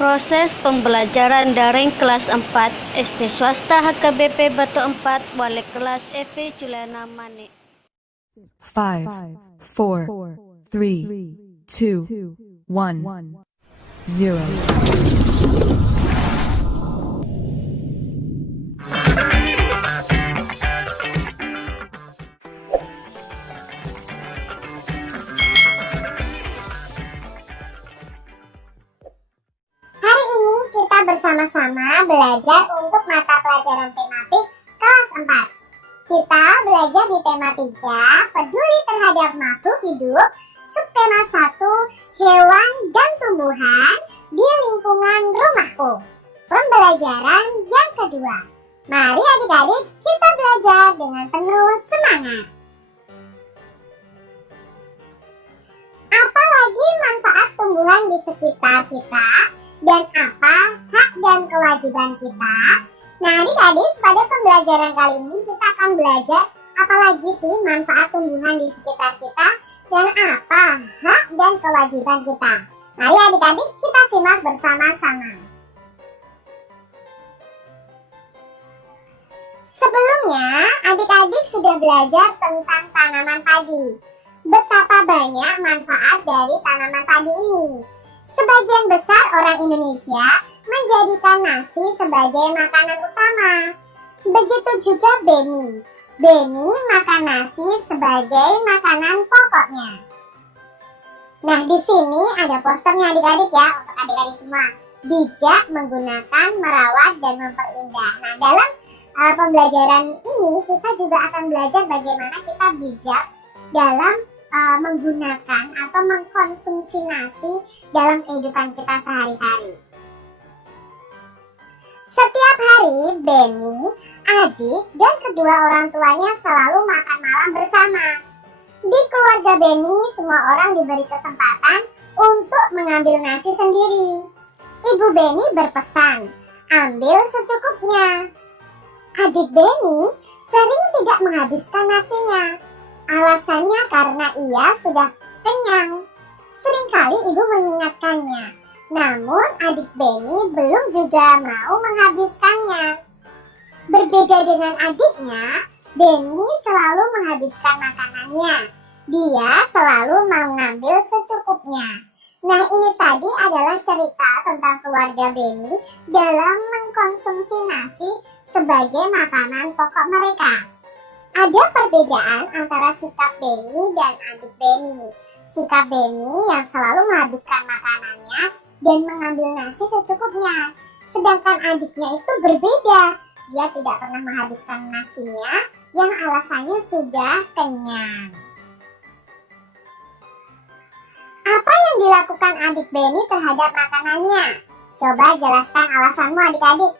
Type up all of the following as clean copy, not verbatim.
Proses pembelajaran daring kelas 4 SD swasta HKBP Batu 4 Wali kelas Evi Juliana Mani. 5, 4, 3, 2, 1, 0. Hari ini kita bersama-sama belajar untuk mata pelajaran tematik kelas 4. Kita belajar di tema 3, peduli terhadap makhluk hidup, subtema 1, hewan dan tumbuhan di lingkungan rumahku. Pembelajaran yang kedua. Mari adik-adik kita belajar dengan penuh semangat. Apalagi manfaat tumbuhan di sekitar kita dan apa hak dan kewajiban kita? Nah adik-adik, pada pembelajaran kali ini kita akan belajar apalagi sih manfaat tumbuhan di sekitar kita dan apa hak dan kewajiban kita. Mari adik-adik kita simak bersama-sama. Sebelumnya adik-adik sudah belajar tentang tanaman padi. Betapa banyak manfaat dari tanaman padi ini. Sebagian besar orang Indonesia menjadikan nasi sebagai makanan utama. Begitu juga Beni. Beni makan nasi sebagai makanan pokoknya. Nah, di sini ada posternya adik-adik ya, untuk adik-adik semua. Bijak menggunakan, merawat, dan memperindah. Nah, dalam pembelajaran ini kita juga akan belajar bagaimana kita bijak dalam menggunakan atau mengkonsumsi nasi dalam kehidupan kita sehari-hari. Setiap hari Beni, adik, dan kedua orang tuanya selalu makan malam bersama. Di keluarga Beni, semua orang diberi kesempatan untuk mengambil nasi sendiri. Ibu Beni berpesan, ambil secukupnya. Adik Beni sering tidak menghabiskan nasinya. Alasannya karena ia sudah kenyang. Seringkali ibu mengingatkannya, namun adik Beni belum juga mau menghabiskannya. Berbeda dengan adiknya, Beni selalu menghabiskan makanannya. Dia selalu mau ngambil secukupnya. Nah, ini tadi adalah cerita tentang keluarga Beni dalam mengkonsumsi nasi sebagai makanan pokok mereka. Ada perbedaan antara sikap Beni dan adik Beni. Sikap Beni yang selalu menghabiskan makanannya dan mengambil nasi secukupnya. Sedangkan adiknya itu berbeda. Dia tidak pernah menghabiskan nasinya yang alasannya sudah kenyang. Apa yang dilakukan adik Beni terhadap makanannya? Coba jelaskan alasanmu adik-adik.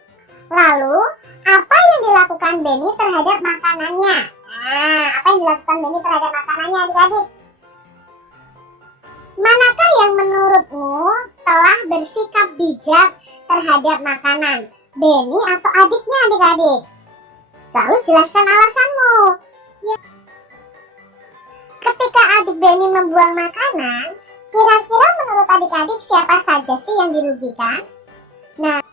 Lalu, apa yang dilakukan Beni terhadap makanannya? Nah, apa yang dilakukan Beni terhadap makanannya adik-adik? Manakah yang menurutmu telah bersikap bijak terhadap makanan? Beni atau adiknya adik-adik? Lalu jelaskan alasanmu. Ya. Ketika adik Beni membuang makanan, kira-kira menurut adik-adik siapa saja sih yang dirugikan? Nah,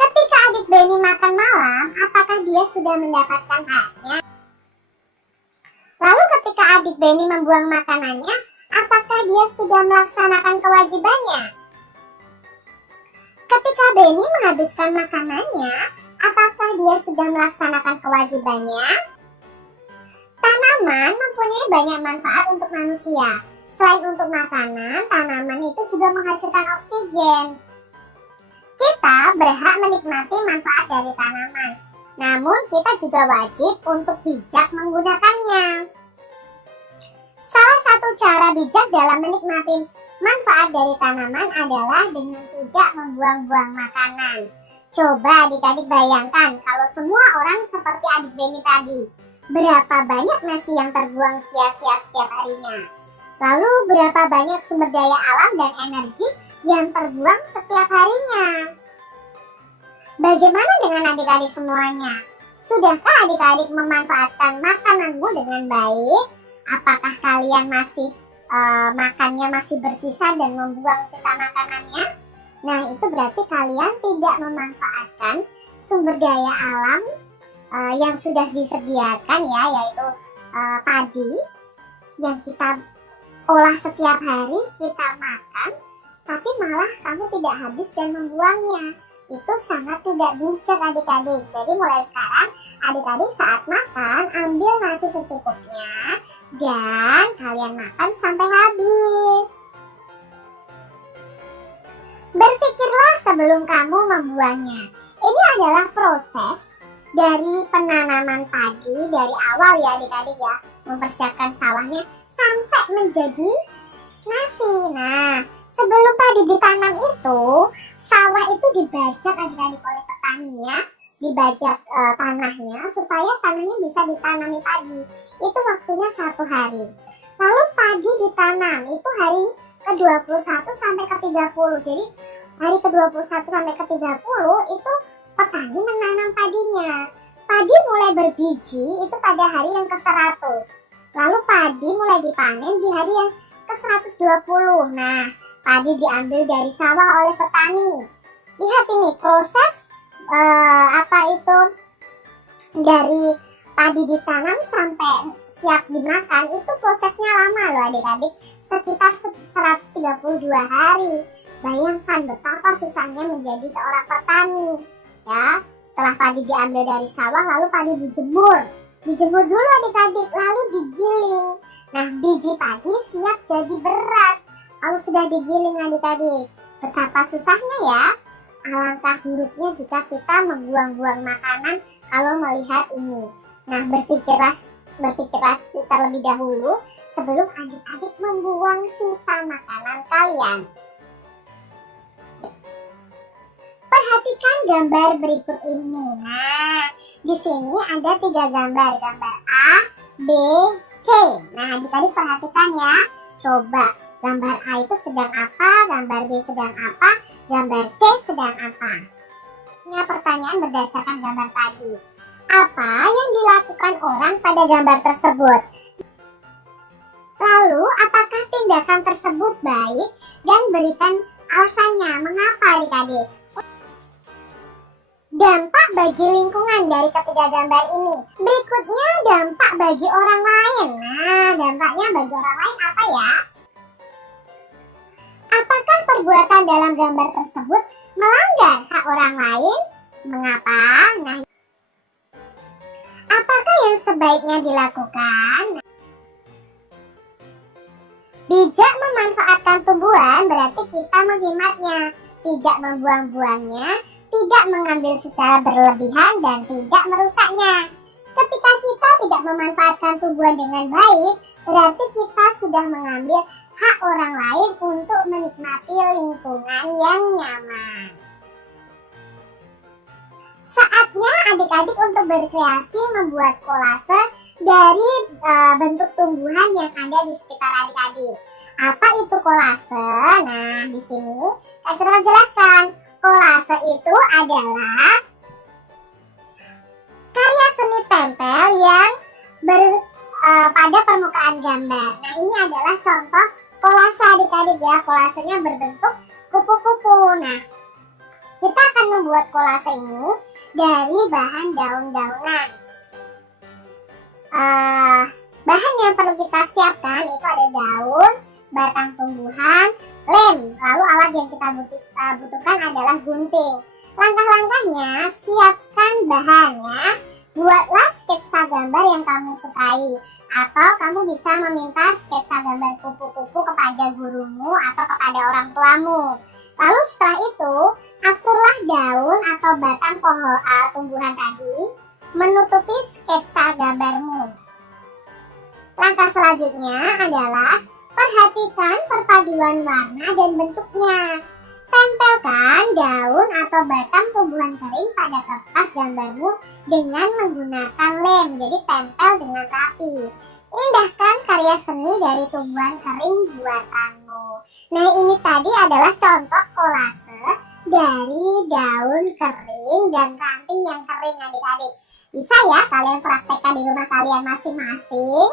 ketika adik Beni makan malam, apakah dia sudah mendapatkan haknya? Lalu ketika adik Beni membuang makanannya, apakah dia sudah melaksanakan kewajibannya? Ketika Beni menghabiskan makanannya, apakah dia sudah melaksanakan kewajibannya? Tanaman mempunyai banyak manfaat untuk manusia. Selain untuk makanan, tanaman itu juga menghasilkan oksigen. Kita berhak menikmati manfaat dari tanaman, namun kita juga wajib untuk bijak menggunakannya. Salah satu cara bijak dalam menikmati manfaat dari tanaman adalah dengan tidak membuang-buang makanan. Coba adik-adik bayangkan kalau semua orang seperti adik Beni tadi. Berapa banyak nasi yang terbuang sia-sia setiap harinya? Lalu berapa banyak sumber daya alam dan energi yang terbuang setiap harinya? Bagaimana dengan adik-adik semuanya? Sudahkah adik-adik memanfaatkan makananmu dengan baik? Apakah kalian masih makannya masih bersisa dan membuang sisa makanannya, nah itu berarti kalian tidak memanfaatkan sumber daya alam yang sudah disediakan ya, yaitu padi yang kita olah setiap hari, kita makan, tapi malah kamu tidak habis dan membuangnya. Itu sangat tidak bijak adik-adik. Jadi mulai sekarang adik-adik saat makan ambil nasi secukupnya dan kalian makan sampai habis. Berpikirlah sebelum kamu membuangnya. Ini adalah proses dari penanaman padi dari awal ya adik-adik ya, mempersiapkan sawahnya sampai menjadi nasi. Nah, sebelum padi ditanam itu, sawah itu dibajak adik-adik oleh petani ya, dibajak tanahnya supaya tanahnya bisa ditanami padi. Itu waktunya 1 hari. Lalu padi ditanam itu hari ke-21 sampai ke-30. Jadi hari ke-21 sampai ke-30 itu petani menanam padinya. Padi mulai berbiji itu pada hari yang ke-100. Lalu padi mulai dipanen di hari yang ke-120. Nah, padi diambil dari sawah oleh petani. Lihat ini proses dari padi ditanam sampai siap dimakan itu prosesnya lama loh adik-adik, sekitar 132 hari. Bayangkan betapa susahnya menjadi seorang petani ya. Setelah padi diambil dari sawah lalu padi dijemur dulu adik-adik, lalu digiling. Nah, biji padi siap jadi beras kalau sudah digiling adik-adik. Betapa susahnya ya. Alangkah buruknya jika kita membuang-buang makanan kalau melihat ini. Nah, berpikirlah terlebih dahulu sebelum adik-adik membuang sisa makanan kalian. Perhatikan gambar berikut ini. Nah, di sini ada 3 gambar. Gambar A, B, C. Nah, adik-adik perhatikan ya. Coba gambar A itu sedang apa, gambar B sedang apa, gambar C sedang apa. Nah, pertanyaan berdasarkan gambar tadi. Apa yang dilakukan orang pada gambar tersebut? Lalu, apakah tindakan tersebut baik? Dan berikan alasannya. Mengapa adik-adik? Dampak bagi lingkungan dari ketiga gambar ini. Berikutnya dampak bagi orang lain. Nah, dampaknya bagi orang lain apa ya? Apakah perbuatan dalam gambar tersebut melanggar hak orang lain? Mengapa? Nah, apakah yang sebaiknya dilakukan? Bijak memanfaatkan tumbuhan berarti kita menghematnya, tidak membuang-buangnya, tidak mengambil secara berlebihan, dan tidak merusaknya. Ketika kita tidak memanfaatkan tumbuhan dengan baik, berarti kita sudah mengambil hak orang lain untuk menikmati lingkungan yang nyaman. Saatnya adik-adik untuk berkreasi membuat kolase dari bentuk tumbuhan yang ada di sekitar adik-adik. Apa itu kolase? Nah, di sini kita jelaskan. Kolase itu adalah karya seni tempel yang pada permukaan gambar. Nah, ini adalah contoh kolase adik-adik ya. Kolasenya berbentuk kupu-kupu. Nah, kita akan membuat kolase ini dari bahan daun-daunan. Bahan yang perlu kita siapkan itu ada daun, batang tumbuhan, lem. Lalu alat yang kita butuhkan adalah gunting. Langkah-langkahnya, siapkan bahannya. Buatlah sketsa gambar yang kamu sukai. Atau kamu bisa meminta sketsa gambar kupu-kupu kepada gurumu atau kepada orang tuamu. Lalu setelah itu, aturlah daun atau batang tumbuhan tadi menutupi sketsa gambarmu. Langkah selanjutnya adalah perhatikan perpaduan warna dan bentuknya. Tempelkan daun atau batang tumbuhan kering pada kertas gambarmu dengan menggunakan lem. Jadi tempel dengan rapi. Indahkan karya seni dari tumbuhan kering buatanmu. Nah, ini tadi adalah contoh kolase dari daun kering dan ranting yang kering adik-adik. Bisa ya kalian praktekkan di rumah kalian masing-masing.